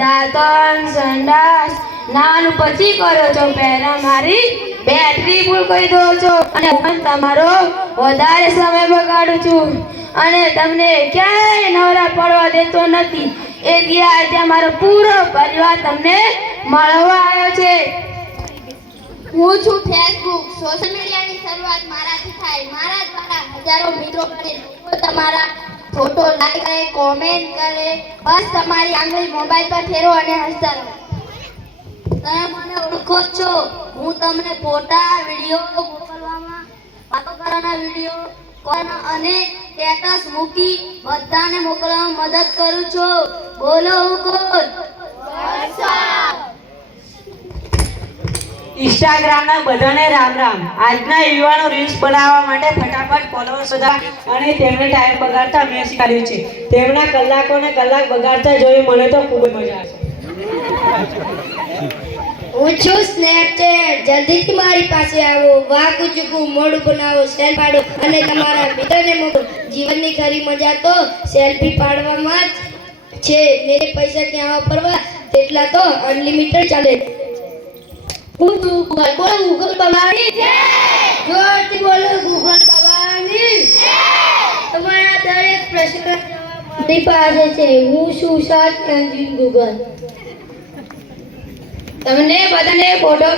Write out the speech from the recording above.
દાંતણ સંડાસ નાનું પછી કરો છો પહેલા મારી બેટરી ફૂલ કરી દો છો. અને હું તમારો વધારે સમય બગાડું છું. અને તમને ક્યાંય નવરા પડવા દેતો નથી. એ ગયા આજે મારો પૂરો પરિવાર તમને મળવા આવ્યો છે. હું છું ફેસબુક સોશિયલ મીડિયાની શરૂઆત મારાથી થાય. મારા દ્વારા હજારો મિત્રો બને તમારા ફોટો લાઈક કરે કોમેન્ટ કરે. બસ તમારી આંગળી મોબાઈલ પર ફેરો અને હસતા રહો. તમે મને ઓળખો છો. હું તમને ફોટા, વીડિયો મોકલવામાં વાતો કરવાના વીડિયો કોના અને સ્ટેટસ મૂકી બધાને મોકલવામાં મદદ કરું છું. બોલો હું કોણ? ઇન્સ્ટાગ્રામના બધાને રામ રામ. આજના યુવાનો રીલ્સ બનાવવા માટે ફટાફટ ફોલોઅર્સ બધા અને તેમને ટાઈમ બગાડતા મેં શીખાડ્યું છે. તેમના કલાકો ને કલાક બગાડતા જોઈ મને તો ખૂબ જ મજા આવે હું છું સ્નેપચેટ જલ્દીથી મારી પાસે આવો. વાઘ ચૂકું મોડું બનાવો સેલ પાડો અને તમારા મિત્રને મોકલો. જીવનની ખરી મજા તો સેલ્ફી પાડવામાં જ છે. મેરે પૈસા ક્યાં વાપરવા? તેટલા તો અનલિમિટેડ ચાલે. હું છું ગૂગલ બોલો ગૂગલ જોરથી બોલો ગૂગલ બાબાની. તમારા દરેક પ્રશ્નના જવાબ મારી પાસે છે. હું એન્જિન ગૂગલ. તમને બધાને ફોટો